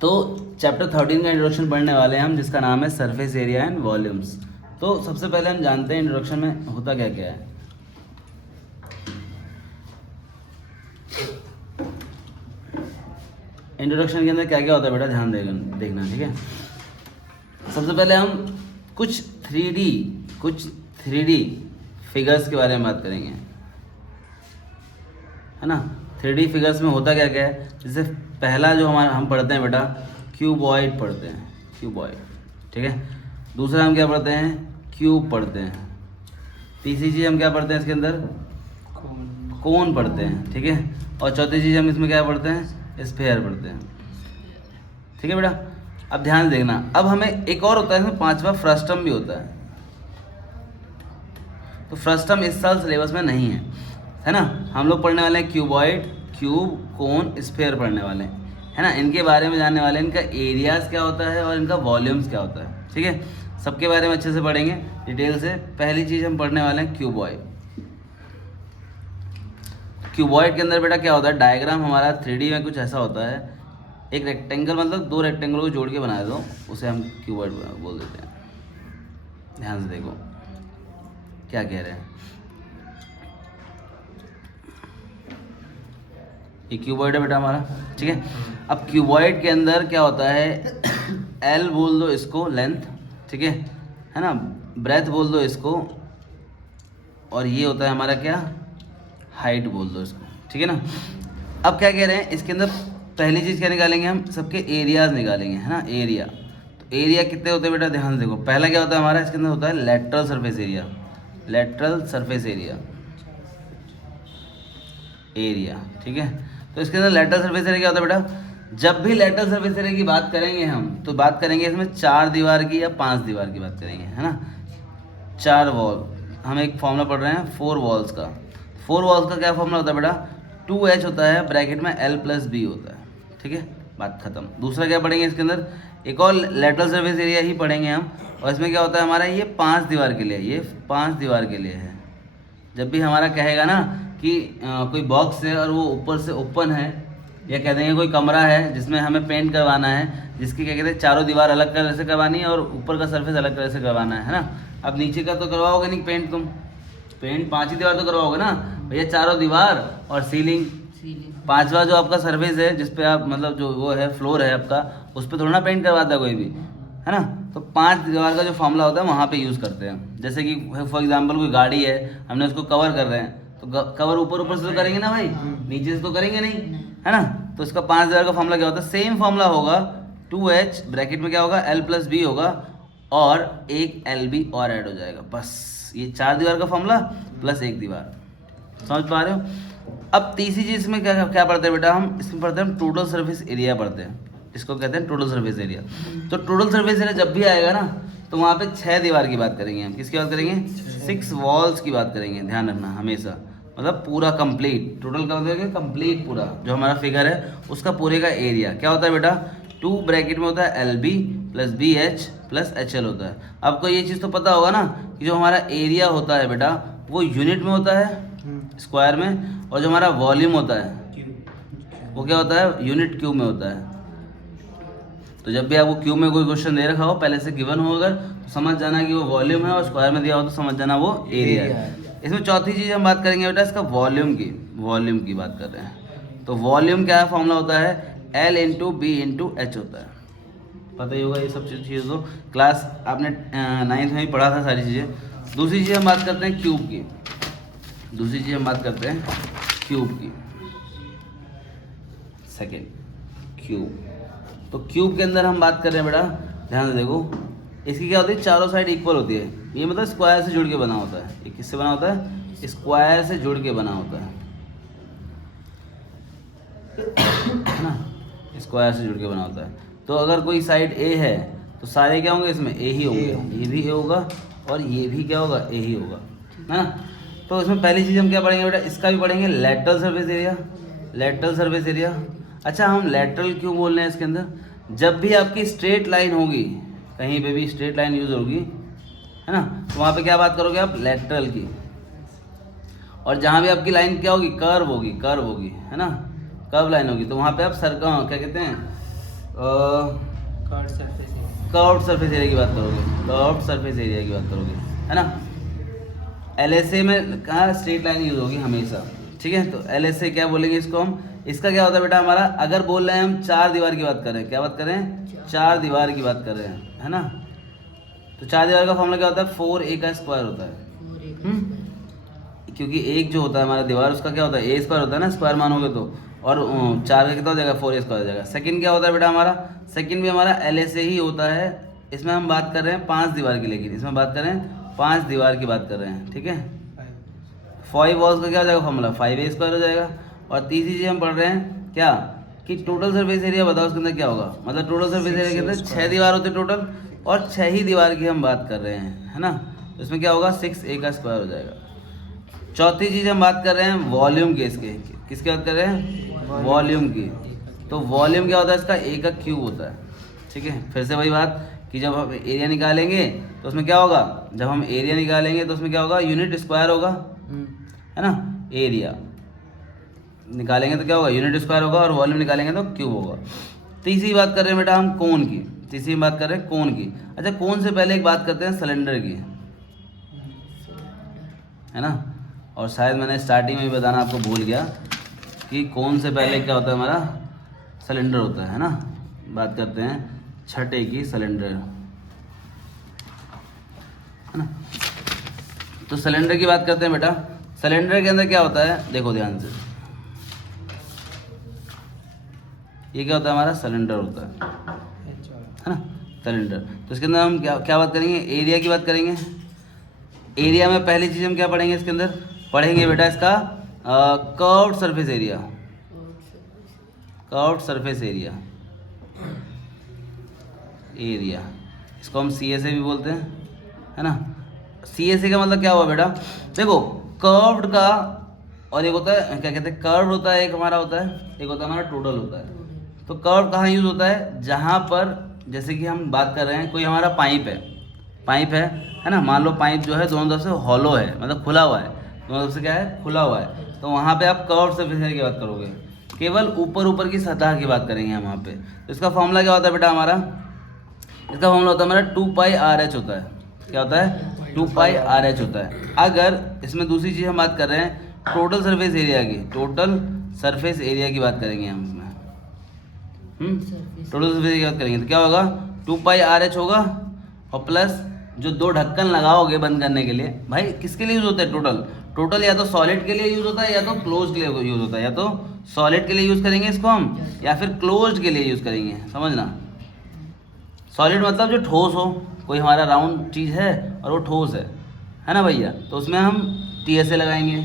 तो चैप्टर 13 का इंट्रोडक्शन पढ़ने वाले हैं हम, जिसका नाम है सरफेस एरिया एंड वॉल्यूम्स। तो सबसे पहले हम जानते हैं इंट्रोडक्शन में होता क्या क्या है। इंट्रोडक्शन के अंदर क्या क्या होता है बेटा, ध्यान देखना, ठीक है। सबसे पहले हम कुछ 3D फिगर्स के बारे में बात करेंगे, है ना। 3D फिगर्स में होता क्या क्या है। जैसे पहला जो हम पढ़ते हैं बेटा, क्यूबॉइड पढ़ते हैं, क्यूबॉइड, ठीक है। दूसरा हम क्या पढ़ते हैं, क्यूब पढ़ते हैं। तीसरी चीज़ हम क्या पढ़ते हैं इसके अंदर, कोन पढ़ते हैं, ठीक है। और चौथी चीज़ हम इसमें क्या पढ़ते हैं, स्फीयर पढ़ते हैं, ठीक है बेटा। अब ध्यान देखना, अब हमें एक और होता है इसमें, पांचवा फ्रस्टम भी होता है। तो फ्रस्टम इस साल सिलेबस में नहीं है ना। हम लोग पढ़ने वाले हैं क्यूबॉइड, क्यूब, कोन, स्फीयर पढ़ने वाले हैं, है ना। इनके बारे में जानने वाले हैं, इनका एरियाज क्या होता है और इनका वॉल्यूम्स क्या होता है, ठीक है। सबके बारे में अच्छे से पढ़ेंगे डिटेल से। पहली चीज़ हम पढ़ने वाले हैं क्यूबॉइड। क्यूबॉइड के अंदर बेटा क्या होता है, डायग्राम हमारा 3D में कुछ ऐसा होता है। एक रेक्टेंगल, मतलब दो रेक्टेंगल को जोड़ के बना दो, उसे हम क्यूबॉइड बोल देते हैं। ध्यान से देखो क्या कह रहे हैं। ये क्यूबॉइड है बेटा हमारा, ठीक है। अब क्यूबॉइड के अंदर क्या होता है, एल बोल दो इसको, लेंथ, ठीक है ना। ब्रेथ बोल दो इसको, और ये होता है हमारा क्या, हाइट बोल दो इसको, ठीक है ना। अब क्या कह रहे हैं, इसके अंदर पहली चीज़ क्या निकालेंगे हम, सबके एरियाज निकालेंगे, है ना। एरिया, तो एरिया कितने होते हैं बेटा, ध्यान से देखो। पहला क्या होता है हमारा, इसके अंदर होता है lateral surface area, lateral surface area, ठीक है। तो इसके अंदर लेटरल सरफेस एरिया क्या होता है बेटा, जब भी लेटरल सरफेस एरिया की बात करेंगे हम, तो बात करेंगे इसमें 4 दीवार की या 5 दीवार की बात करेंगे, है ना। 4 वॉल, हम एक फॉर्मूला पढ़ रहे हैं 4 वॉल्स का। 4 वॉल्स का क्या फॉर्मूला होता है बेटा, 2H होता है, ब्रैकेट में L+B होता है, ठीक है, बात खत्म। दूसरा क्या पढ़ेंगे इसके अंदर, एक और लेटरल सरफेस एरिया ही पढ़ेंगे हम, और इसमें क्या होता है हमारा, ये 5 दीवार के लिए, ये 5 दीवार के लिए है। जब भी हमारा कहेगा ना कि कोई बॉक्स है और वो ऊपर से ओपन है, या कह देंगे कोई कमरा है जिसमें हमें पेंट करवाना है, जिसकी क्या कहते हैं, चारों दीवार अलग कलर से करवानी है और ऊपर का सरफेस अलग कलर से करवाना है ना। अब नीचे का तो करवाओगे नहीं पेंट, तुम पेंट 5 ही दीवार तो करवाओगे ना भैया, चारों दीवार और सीलिंग। 5वां जो आपका सरफेस है, जिस पे आप मतलब जो वो है फ्लोर है आपका, उस पर थोड़ा ना पेंट करवाता है कोई भी, है ना। तो 5 दीवार का जो फॉर्मूला होता है वहाँ पे यूज़ करते हैं। जैसे कि फॉर एग्जांपल कोई गाड़ी है, हमने उसको कवर कर रहे हैं, तो कवर ऊपर से तो करेंगे ना भाई, नीचे से तो करेंगे नहीं, है ना। तो इसका 5 दीवार का फॉर्मूला क्या होता है, सेम फॉर्मूला होगा, 2H ब्रैकेट में क्या होगा, L+B होगा, और एक LB और ऐड हो जाएगा, बस। ये 4 दीवार का फॉर्मूला प्लस एक दीवार, समझ पा रहे हो। अब तीसरी चीज़ में क्या पढ़ते हैं बेटा, हम इसमें पढ़ते हैं टोटल सरफेस एरिया पढ़ते हैं, इसको कहते हैं टोटल सरफेस एरिया। तो टोटल सरफेस एरिया जब भी आएगा ना, तो वहाँ पे 6 दीवार की बात करेंगे हम। किसकी बात करेंगे, 6 वॉल्स की बात करेंगे, ध्यान रखना हमेशा। मतलब पूरा कंप्लीट, टोटल का मतलब कंप्लीट पूरा जो हमारा फिगर है उसका पूरे का एरिया क्या होता है बेटा, 2 ब्रैकेट में होता है LB + BH + HL होता है। आपको ये चीज़ तो पता होगा ना कि जो हमारा एरिया होता है बेटा, वो यूनिट में होता है, स्क्वायर में, और जो हमारा वॉल्यूम होता है वो क्या होता है, यूनिट क्यूब में होता है। तो जब भी आपको क्यूब में कोई क्वेश्चन दे रखा हो, पहले से गिवन हो अगर, तो समझ जाना कि वो वॉल्यूम है, और स्क्वायर में दिया हो तो समझ जाना वो एरिया है। इसमें चौथी चीज़ हम बात करेंगे बेटा, इसका वॉल्यूम की बात कर रहे हैं। तो वॉल्यूम क्या फॉर्मूला होता है, L × B × H होता है। पता ही होगा ये सब चीज़, तो क्लास आपने 9th में ही पढ़ा था सारी चीज़ें। दूसरी चीज़ हम बात करते हैं क्यूब की, सेकेंड क्यूब। तो क्यूब के अंदर हम बात कर रहे हैं बेटा, ध्यान से देखो, इसकी क्या होती है, चारों साइड इक्वल होती है। ये मतलब स्क्वायर से जुड़ के बना होता है। ये किससे बना होता है, स्क्वायर से जुड़ के बना होता है ना, स्क्वायर से जुड़ के बना होता है। तो अगर कोई साइड ए है तो सारे क्या होंगे इसमें, ए ही होंगे, ये भी ए होगा और ये भी क्या होगा, ए ही होगा, है ना। तो इसमें पहली चीज़ हम क्या पढ़ेंगे बेटा, इसका भी पढ़ेंगे लेटरल सरफेस एरिया। अच्छा, हम लेटरल क्यों बोल रहे हैं इसके अंदर, जब भी आपकी स्ट्रेट लाइन होगी, कहीं पे भी स्ट्रेट लाइन यूज होगी, है ना, तो वहाँ पे क्या बात करोगे आप, लेटरल की। और जहाँ भी आपकी लाइन क्या होगी, कर्व होगी, है ना, कर्व लाइन होगी, तो वहाँ पे आप सर्कल क्या कहते हैं, कर्व्ड सरफेस एरिया की बात करोगे, कर्व्ड सरफेस एरिया की बात करोगे, है ना। LSA में कहाँ स्ट्रेट लाइन यूज होगी हमेशा, ठीक है। तो LSA क्या बोलेंगे इसको हम, इसका क्या होता है बेटा हमारा, अगर बोल रहे हैं हम 4 दीवार की बात कर रहे हैं, क्या बात कर रहे हैं, 4 दीवार की बात कर रहे हैं, है ना। तो 4 दीवार का फॉर्मूला क्या होता है, 4a का स्क्वायर होता है। क्योंकि एक जो होता है हमारा दीवार उसका क्या होता है, a स्क्वायर होता है ना, स्क्वायर मानोगे तो, और 4 का कितना हो जाएगा, 4a स्क्वायर हो जाएगा। सेकंड क्या होता है बेटा हमारा, सेकंड भी हमारा LSA ही होता है। इसमें हम बात कर रहे हैं 5 दीवार की, लेकिन इसमें बात कर रहे हैं 5 दीवार की बात कर रहे हैं, ठीक है। 5 वॉल्स का क्या हो जाएगा फॉर्मूला, 5a स्क्वायर हो जाएगा। और तीसरी चीज़ हम पढ़ रहे हैं क्या, कि टोटल सरफेस एरिया बताओ उसके अंदर क्या होगा, मतलब टोटल सरफेस एरिया के अंदर 6 दीवार होते टोटल, और 6 ही दीवार की हम बात कर रहे हैं, है ना। तो इसमें क्या होगा, 6a का स्क्वायर हो जाएगा। चौथी चीज़ हम बात कर रहे हैं वॉल्यूम के, इसके किसके बात कर रहे हैं, वॉल्यूम की। तो वॉल्यूम क्या होता है इसका, a का क्यूब होता है, ठीक है। फिर से वही बात कि जब हम एरिया निकालेंगे तो उसमें क्या होगा, जब हम एरिया निकालेंगे तो उसमें क्या होगा, यूनिट स्क्वायर होगा, है ना। एरिया निकालेंगे तो क्या होगा, यूनिट स्क्वायर होगा, और वॉल्यूम निकालेंगे तो क्यूब होगा। तीसरी बात कर रहे हैं बेटा हम कोन की, तीसरी बात कर रहे हैं कोन की। अच्छा, कोन से पहले एक बात करते हैं सिलेंडर की, है ना। और शायद मैंने स्टार्टिंग में भी बताना आपको भूल गया कि कोन से पहले क्या होता है, हमारा सिलेंडर होता है ना। बात करते हैं छठे की, सिलेंडर, है ना। तो सिलेंडर की बात करते हैं बेटा। सिलेंडर के अंदर क्या होता है, देखो ध्यान से, ये क्या होता है हमारा, सिलेंडर होता है ना, सिलेंडर। तो इसके अंदर हम क्या क्या बात करेंगे, एरिया की बात करेंगे। एरिया में पहली चीज़ हम क्या पढ़ेंगे, इसके अंदर पढ़ेंगे बेटा इसका curved surface area, curved surface area, area इसको हम CSA भी बोलते हैं, है ना। CSA का मतलब क्या हुआ बेटा, देखो कर्व्ड का, और एक होता है क्या कहते हैं, कर्व होता है एक हमारा होता है, एक होता है हमारा टोटल होता है। तो कर्व कहाँ यूज़ होता है, जहाँ पर जैसे कि हम बात कर रहे हैं कोई हमारा पाइप है, पाइप है ना, मान लो पाइप जो है दोनों तरफ से हॉलो है, मतलब खुला हुआ है, दोनों तरफ से क्या है, खुला हुआ है। तो वहाँ पे आप कर्व सरफेस एरिया की बात करोगे, केवल ऊपर ऊपर की सतह की बात करेंगे हम वहाँ पे। तो इसका फॉर्मूला क्या होता है बेटा हमारा, इसका फॉर्मूला होता है हमारा 2πRh होता है। क्या होता है, 2πRh होता है। अगर इसमें दूसरी चीज़ हम बात कर रहे हैं टोटल सरफेस एरिया की, टोटल सरफेस एरिया की बात करेंगे हम इसमें, टोटल सरफेस एरिया की बात करेंगे तो क्या होगा, 2πRh होगा, और प्लस जो 2 ढक्कन लगाओगे बंद करने के लिए, भाई किसके लिए यूज़ होता है टोटल, टोटल या तो सॉलिड के लिए यूज़ होता है या तो क्लोज के लिए यूज़ होता है, या तो सॉलिड के लिए यूज़ करेंगे इसको हम, या फिर क्लोज्ड के लिए यूज़ करेंगे, समझना। सॉलिड मतलब जो ठोस हो, कोई हमारा राउंड चीज़ है और वो ठोस है ना भैया, तो उसमें हम TSA लगाएंगे।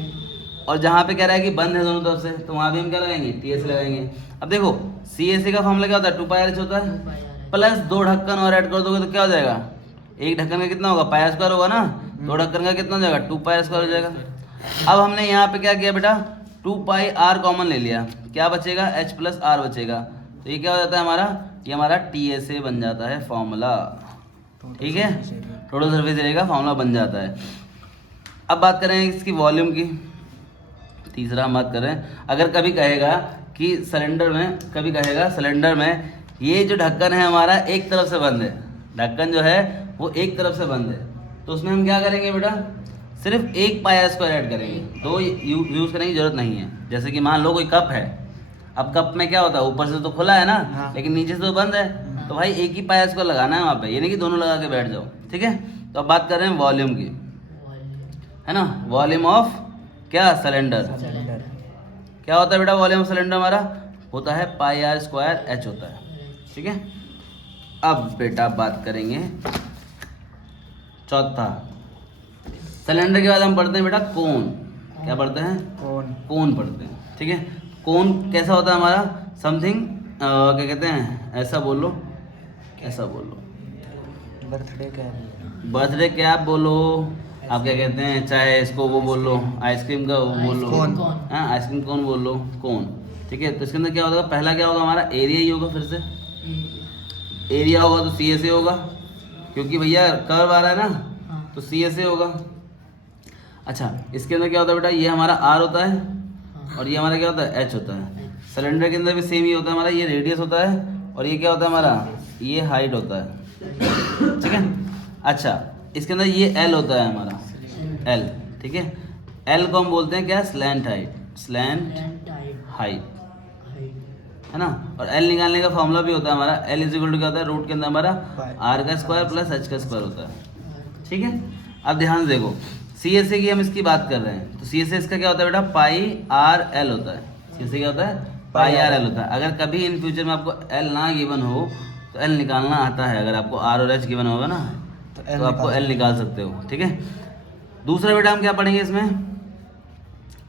और जहाँ पे कह रहा है कि बंद है दोनों तरफ से, तो वहाँ भी हम क्या लगाएंगे, TSA लगाएंगे। अब देखो CSA का फॉर्मूला क्या होता है, 2πRh होता है, प्लस 2 ढक्कन और ऐड कर दोगे तो क्या हो जाएगा, एक ढक्कन का कितना होगा, पाई स्क्वायर होगा ना, 2 ढक्कन का कितना हो जाएगा, 2π स्क्वायर हो जाएगा। अब हमने यहाँ पे क्या किया बेटा, 2πr कॉमन ले लिया, क्या बचेगा, H + R बचेगा। तो ये क्या हो जाता है हमारा, ये हमारा TSA बन जाता है फॉर्मूला, ठीक है, टोटल सरफेस एरिया का फॉर्मूला बन जाता है। अब बात करें इसकी वॉल्यूम की, तीसरा हम बात कर रहे हैं। अगर कभी कहेगा कि सिलेंडर में, कभी कहेगा सिलेंडर में ये जो ढक्कन है हमारा एक तरफ से बंद है, ढक्कन जो है वो एक तरफ से बंद है, तो उसमें हम क्या करेंगे बेटा, सिर्फ 1 पाई स्क्वायर ऐड करेंगे, 2 यूज़ करने की जरूरत नहीं है। जैसे कि मान लो कोई कप है, अब कप में क्या होता है, ऊपर से तो खुला है ना, हाँ। लेकिन नीचे से तो बंद है, तो भाई 1 ही पाई स्क्वायर लगाना है वहाँ पे, ये नहीं कि दोनों लगा के बैठ जाओ, ठीक है। तो अब बात कर रहे हैं वॉल्यूम की, है ना, वॉल्यूम ऑफ क्या, सिलेंडर। क्या होता है बेटा वॉल्यूम ऑफ सिलेंडर हमारा, होता है πr² होता है, ठीक है। अब बेटा बात करेंगे चौथा, सिलेंडर के बाद हम पढ़ते हैं बेटा कोन। क्या पढ़ते हैं, कोन पढ़ते हैं, ठीक है। कोन कैसा होता है हमारा, समथिंग क्या कहते हैं, ऐसा बोल लो, ऐसा बोल लो, बर्थडे कैप बोलो, आप क्या कहते हैं, चाहे इसको वो बोल लो, आइसक्रीम का वो बोल लो, हाँ आइसक्रीम कोन बोल लो, कोन, ठीक है। तो इसके अंदर क्या होगा, पहला क्या होगा हमारा, एरिया ही होगा, फिर से एरिया होगा तो CSA होगा, क्योंकि भैया कर्व आ रहा है ना, तो CSA होगा। अच्छा, इसके अंदर क्या होता है बेटा, ये हमारा R होता है और ये हमारा क्या होता है, H होता है। सिलेंडर के अंदर भी सेम ही होता है हमारा, ये रेडियस होता है और ये क्या होता है हमारा, ये हाइट होता है, ठीक है। अच्छा, इसके अंदर ये एल होता है हमारा, एल, ठीक है। एल को हम बोलते हैं क्या, स्लैंट हाइट, स्लैंट हाइट, है ना। और एल निकालने का फॉर्मूला भी होता है हमारा, एल इज इक्वल टू क्या होता है, रूट के अंदर हमारा आर का स्क्वायर प्लस एच का स्क्वायर होता है, ठीक है। अब ध्यान से देखो, सी एस ए की हम इसकी बात कर रहे हैं, तो सी एस ए इसका क्या होता है बेटा, पाई आर एल होता है। सी एस ए क्या होता है, पाई आर एल होता है। अगर कभी इन फ्यूचर में आपको एल ना गिवन हो तो एल निकालना आता है। अगर आपको आर और एच गिवन होगा ना तो आपको एल निकाल सकते हो, ठीक है। दूसरा बेटा हम क्या पढ़ेंगे इसमें,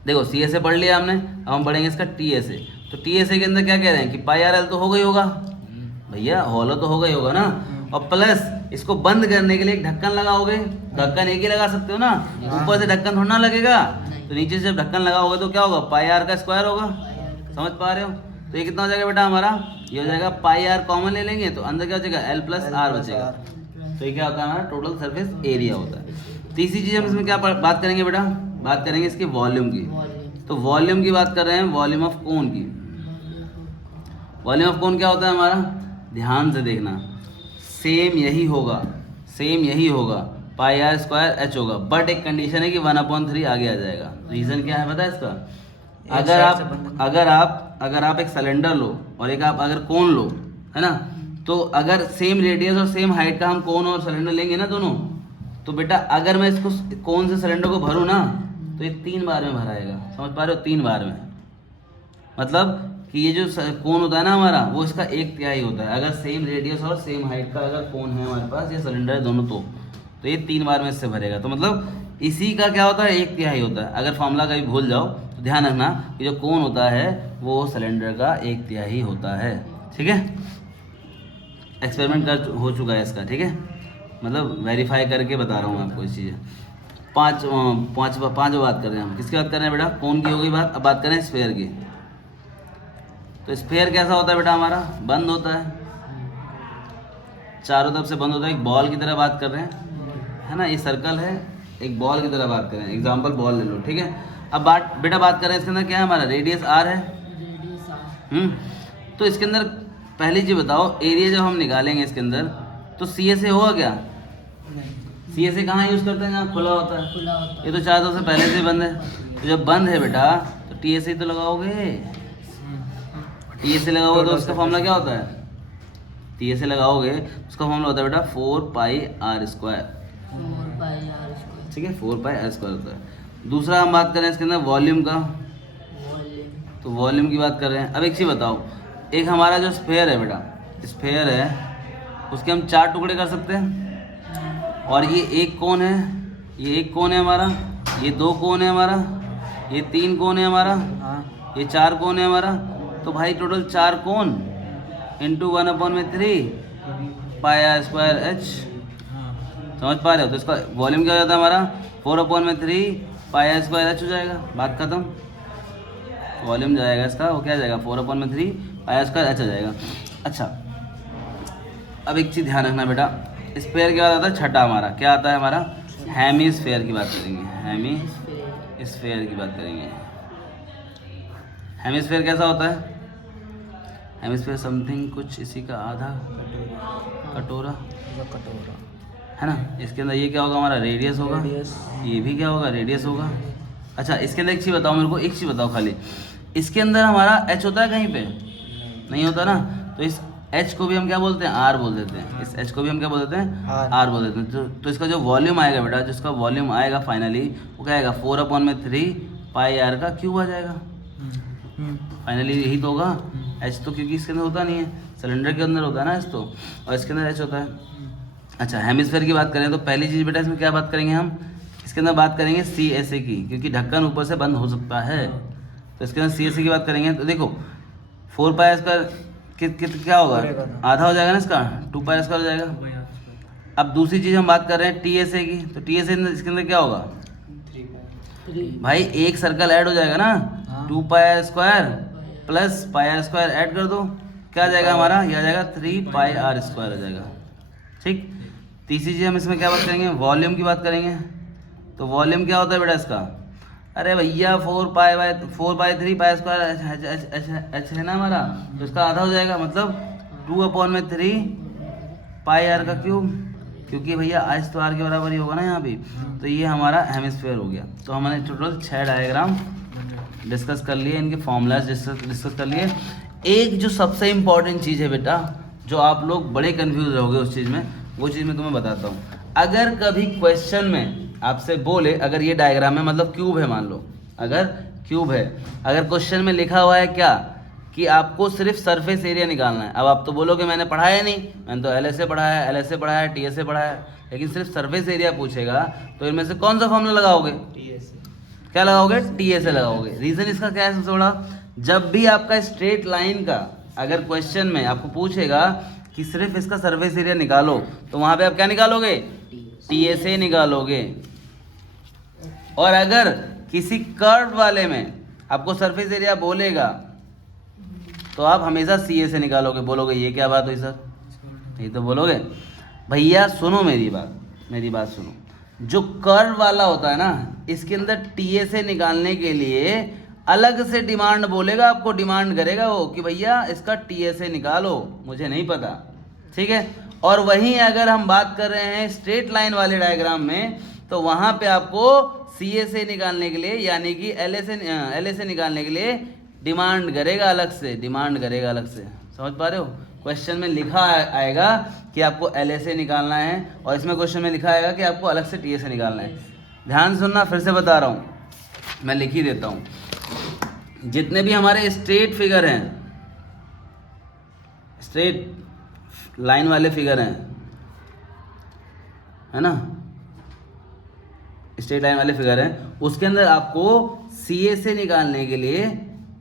देखो सी एस ए पढ़ लिया हमने, अब हम पढ़ेंगे इसका टी एस ए। तो टी एस ए के अंदर क्या कह रहे हैं कि पाई आर एल तो हो गई होगा भैया, हॉलो तो हो गई होगा ना, और प्लस इसको बंद करने के लिए एक ढक्कन लगाओगे। ढक्कन एक ही लगा सकते हो ना, ऊपर से ढक्कन थोड़ा ना लगेगा, तो नीचे से जब ढक्कन लगाओगे तो क्या होगा, पाई आर का स्क्वायर होगा, समझ पा रहे हो। तो ये कितना हो जाएगा बेटा हमारा, ये हो जाएगा पाई आर कॉमन ले लेंगे तो अंदर क्या बचेगा, एल प्लस आर बचेगा। तो ये क्या होता है हमारा, टोटल सरफेस एरिया होता है। तीसरी चीज हम इसमें क्या बात करेंगे बेटा, बात करेंगे इसकी वॉल्यूम की। तो वॉल्यूम की बात कर रहे हैं, वॉल्यूम ऑफ कोन की। वॉल्यूम ऑफ कोन क्या होता है हमारा, ध्यान से देखना, सेम यही होगा, सेम यही होगा, पाई आर स्क्वायर एच होगा, बट एक कंडीशन है कि 1/3 आगे आ जाएगा। रीजन क्या है पता है इसका, अगर आप एक सिलेंडर लो और एक आप अगर कोन लो, है ना, तो अगर सेम रेडियस और सेम हाइट का हम कोन और सिलेंडर लेंगे ना दोनों, तो बेटा अगर मैं इसको कोन से सिलेंडर को भरूँ ना तो ये 3 बार में भराएगा, समझ पा रहे हो, 3 बार में। मतलब कि ये जो कोन होता है ना हमारा, वो इसका 1/3 होता है। अगर सेम रेडियस और सेम हाइट का अगर कोन है हमारे पास, ये सिलेंडर है दोनों, तो ये 3 बार में इससे भरेगा। तो मतलब इसी का क्या होता है, 1/3 होता है। अगर फॉर्मूला कभी भूल जाओ तो ध्यान रखना कि जो कोन होता है वो सिलेंडर का 1/3 होता है, ठीक है। एक्सपेरिमेंट कर हो चुका है इसका, ठीक है, मतलब वेरीफाई करके बता रहा हूँ मैं आपको इस चीज़ें। पाँच बात कर रहे हैं हम, किसकी बात कर रहे हैं बेटा, कोन की हो गई बात। अब बात करें स्फेयर की। तो स्फेयर कैसा होता है बेटा हमारा, बंद होता है, चारों तरफ से बंद होता है, एक बॉल की तरह बात कर रहे हैं, है ना। ये सर्कल है, एक बॉल की तरह बात कर रहे हैं, एग्जाम्पल बॉल ले लो, ठीक है। अब बात बात कर रहे हैं इसके अंदर क्या है हमारा, रेडियस आर है, तो इसके अंदर पहली चीज बताओ, एरिया जब हम निकालेंगे इसके अंदर तो सी एस ए होगा क्या, सी एस ए कहाँ यूज़ करते हैं, जहाँ खुला होता है। ये तो चार तरफ से पहले से बंद है, तो जब बंद है बेटा तो टी एस ए तो लगाओगे, टी एस ए लगाओगे तो उसका फॉर्मूला क्या होता है, टी एस ए लगाओगे उसका फॉर्मूला होता है बेटा 4 पाई आर स्क्वायर, ठीक है, 4 पाई आर स्क्वायर होता है। दूसरा हम बात करें इसके अंदर वॉल्यूम का, तो वॉल्यूम की बात कर रहे हैं। अब एक चीज़ बताओ, एक हमारा जो स्फेयर है बेटा, स्फेयर है, उसके हम 4 टुकड़े कर सकते हैं, और ये एक कोन है, ये एक कोन है हमारा, ये 2 कोन है हमारा, ये 3 कोन है हमारा, ये 4 कोन है हमारा। तो भाई total 4 cone into 1/3 pi r square h, समझ पा रहे हो। तो इसका वॉल्यूम क्या हो जाता है हमारा, 4/3 पाई आर स्क्वायर एच हो जाएगा, बात खत्म। वॉल्यूम जाएगा इसका, वो क्या जाएगा, 4/3 पाई आर स्क्वायर एच हो जाएगा। अच्छा, अब एक चीज़ ध्यान रखना बेटा, स्फेयर के बाद आता है छठा हमारा, क्या आता है हमारा, हेमीस्फेयर की बात करेंगे, हेमीस्फेयर की बात करेंगे। हेमीस्फेयर कैसा होता है, हेमीस्फेयर समथिंग कुछ इसी का आधा कटोरा, है ना। इसके अंदर ये क्या होगा हमारा, रेडियस होगा, ये भी क्या होगा, रेडियस होगा। अच्छा, इसके अंदर एक चीज़ बताओ मेरे को, एक चीज़ बताओ खाली, इसके अंदर हमारा एच होता है कहीं पे, नहीं होता ना। तो इस एच को भी हम क्या बोलते हैं, आर बोल देते हैं, इस एच को भी हम क्या बोल देते हैं, आर बोल देते हैं। तो इसका जो वॉल्यूम आएगा बेटा, जिसका वॉल्यूम आएगा फाइनली, वो क्या आएगा, 4/3 पाई आर का क्यूब आ जाएगा। फाइनली यही तो होगा, एच तो क्योंकि इसके अंदर होता नहीं है, सिलेंडर के अंदर होता है ना एच तो, और इसके अंदर एच होता है। अच्छा, हेमिस्फेयर की बात करें तो पहली चीज़ बेटा इसमें क्या बात करेंगे हम, इसके अंदर बात करेंगे सी एस ए की, क्योंकि ढक्कन ऊपर से बंद हो सकता है, तो इसके अंदर सी एस ए की बात करेंगे। तो देखो 4 पाई स्क्वायर क्या होगा, आधा हो जाएगा ना इसका, 2 पाई स्क्वायर हो जाएगा। अब दूसरी चीज़ हम बात कर रहे हैं टी एस ए की, तो टी एस ए इसके अंदर क्या होगा भाई, एक सर्कल ऐड हो जाएगा ना, 2 pi square plus pi r square add कर दो, क्या आ जाएगा हमारा, ये आ जाएगा 3 पाई आर स्क्वायर हो जाएगा, ठीक। तीसरी चीज़ हम इसमें क्या बात करेंगे, वॉल्यूम की बात करेंगे। तो वॉल्यूम क्या होता है बेटा इसका, अरे भैया 4/3 पाई स्क्वायर एच है ना हमारा, तो इसका आधा हो जाएगा, मतलब 2/3 पाई आर का क्यूब, क्योंकि भैया आइस तो आर के बराबर ही होगा ना यहाँ भी, तो ये हमारा हेमिस्फीयर हो गया। तो हमने टोटल 6 डायग्राम डिस्कस कर लिए, इनके फॉर्मूलाज डिस्कस कर लिए। एक जो सबसे इम्पॉर्टेंट चीज़ है बेटा, जो आप लोग बड़े कंफ्यूज रहोगे उस चीज़ में, वो चीज़ मैं तुम्हें बताता हूँ। अगर कभी क्वेश्चन में आपसे बोले, अगर ये डायग्राम है मतलब क्यूब है, मान लो अगर क्यूब है, अगर क्वेश्चन में लिखा हुआ है क्या कि आपको सिर्फ सरफेस एरिया निकालना है। अब आप तो बोलोगे मैंने पढ़ाया नहीं, मैंने तो एल से पढ़ाया, एल से पढ़ाया, टी से पढ़ाया, लेकिन सिर्फ सरफेस एरिया पूछेगा तो इनमें से कौन सा फॉर्मूला लगाओगे? क्या लगाओगे? टी से लगाओगे। रीज़न इसका क्या है सबसे बड़ा, जब भी आपका स्ट्रेट लाइन का अगर क्वेश्चन में आपको पूछेगा कि सिर्फ इसका सरफेस एरिया निकालो, तो वहाँ पे आप क्या निकालोगे? टी से निकालोगे। और अगर किसी कर्व वाले में आपको सरफेस एरिया बोलेगा तो आप हमेशा सी से निकालोगे। बोलोगे ये क्या बात हुई सर, यही तो बोलोगे। भैया सुनो मेरी बात सुनो, जो कर्व वाला होता है ना, इसके अंदर टी से निकालने के लिए अलग से डिमांड बोलेगा, आपको डिमांड करेगा वो कि भैया इसका टी से निकालो, मुझे नहीं पता, ठीक है। और वहीं अगर हम बात कर रहे हैं स्ट्रेट लाइन वाले डायग्राम में, तो वहाँ पे आपको सी से निकालने के लिए, यानी कि एल से निकालने के लिए डिमांड करेगा अलग से, समझ पा रहे हो? क्वेश्चन में लिखा आएगा कि आपको एल से निकालना है, और इसमें क्वेश्चन में लिखा आएगा कि आपको अलग से टी से निकालना है। ध्यान से सुनना, फिर से बता रहा हूँ, मैं लिख ही देता हूँ। जितने भी हमारे स्ट्रेट फिगर हैं, स्ट्रेट लाइन वाले फिगर हैं, है ना, स्ट्रेट लाइन वाले फिगर हैं, उसके अंदर आपको सी से निकालने के लिए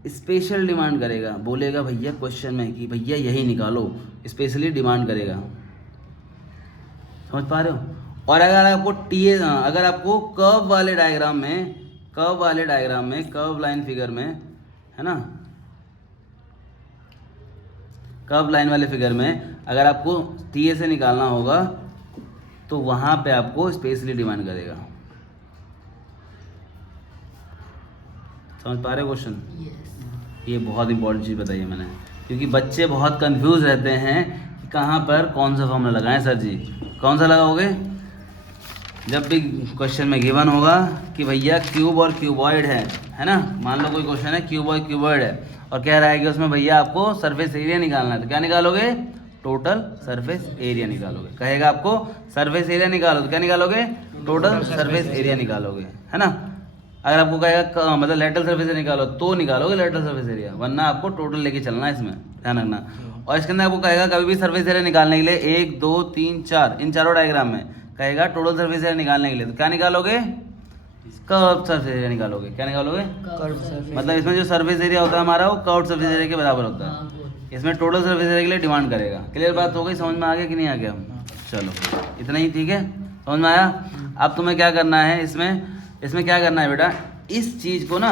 स्पेशल डिमांड करेगा, बोलेगा भैया क्वेश्चन में कि भैया यही निकालो, स्पेशली डिमांड करेगा, समझ पा रहे हो? और अगर आपको कर्व वाले डायग्राम में, कर्व लाइन फिगर में, है ना, कर्व लाइन वाले फिगर में अगर आपको टी से निकालना होगा तो वहाँ पे आपको स्पेशली डिमांड करेगा। समझ पा रहे हो क्वेश्चन? ये बहुत इंपॉर्टेंट चीज़ बताई है मैंने, क्योंकि बच्चे बहुत कंफ्यूज रहते हैं कि कहाँ पर कौन सा फॉर्मूला लगाएं। सर जी कौन सा लगाओगे? जब भी क्वेश्चन में गिवन होगा कि भैया क्यूब और क्यूबॉइड है ना, मान लो कोई क्वेश्चन है क्यूब और क्यूबॉइड है और कह रहा है कि उसमें भैया आपको सरफेस एरिया निकालना है, तो क्या निकालोगे? टोटल सरफेस एरिया निकालोगे। कहेगा आपको सरफेस एरिया निकालो, तो क्या निकालोगे? टोटल सरफेस एरिया निकालोगे, है ना। अगर आपको कहेगा मतलब लेटरल सरफेस एरिया निकालो, तो निकालोगे लेटरल सरफेस एरिया, वरना आपको टोटल लेके चलना है, इसमें ध्यान रखना। और इसके अंदर आपको कहेगा कभी भी सरफेस एरिया निकालने के लिए 1 2 3 4 इन चारों डायग्राम में कहेगा टोटल सरफेस एरिया निकालने के लिए, तो क्या निकालोगे? कर्व सरफेस एरिया निकालोगे। क्या निकालोगे? मतलब इसमें जो सरफेस एरिया होता है हमारा वो कर्व सरफेस एरिया के बराबर होता है। इसमें टोटल सरफेस एरिया के लिए डिमांड करेगा। क्लियर बात हो गई? समझ में आ गया कि नहीं आ गया? चलो इतना ही, ठीक है, समझ में आया। अब तुम्हें क्या करना है, इसमें क्या करना है बेटा, इस चीज़ को ना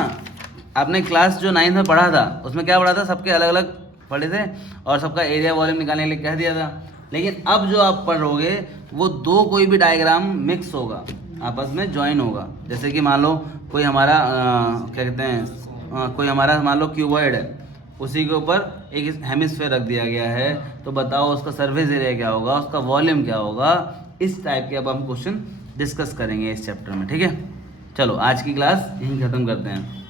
आपने क्लास जो 9th में पढ़ा था उसमें क्या पढ़ा था, सबके अलग अलग पढ़े थे और सबका एरिया वॉल्यूम निकालने के लिए कह दिया था। लेकिन अब जो आप पढ़ोगे वो दो कोई भी डायग्राम मिक्स होगा, आपस में ज्वाइन होगा। जैसे कि मान लो कोई हमारा क्या कहते हैं, कोई हमारा मान लो क्यूबॉइड है, उसी के ऊपर एक हेमिस्फीयर रख दिया गया है, तो बताओ उसका सरफेस एरिया क्या होगा, उसका वॉल्यूम क्या होगा। इस टाइप के अब हम क्वेश्चन डिस्कस करेंगे इस चैप्टर में, ठीक है। चलो आज की क्लास यहीं ख़त्म करते हैं।